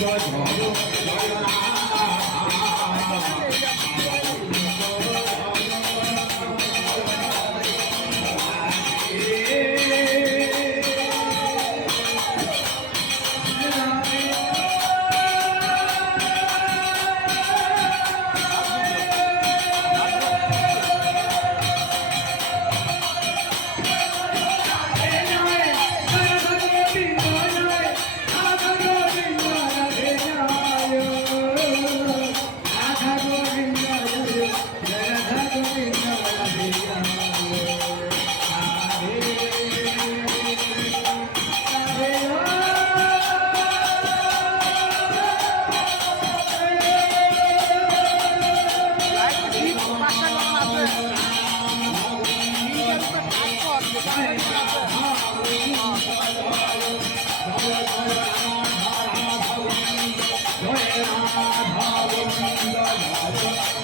God,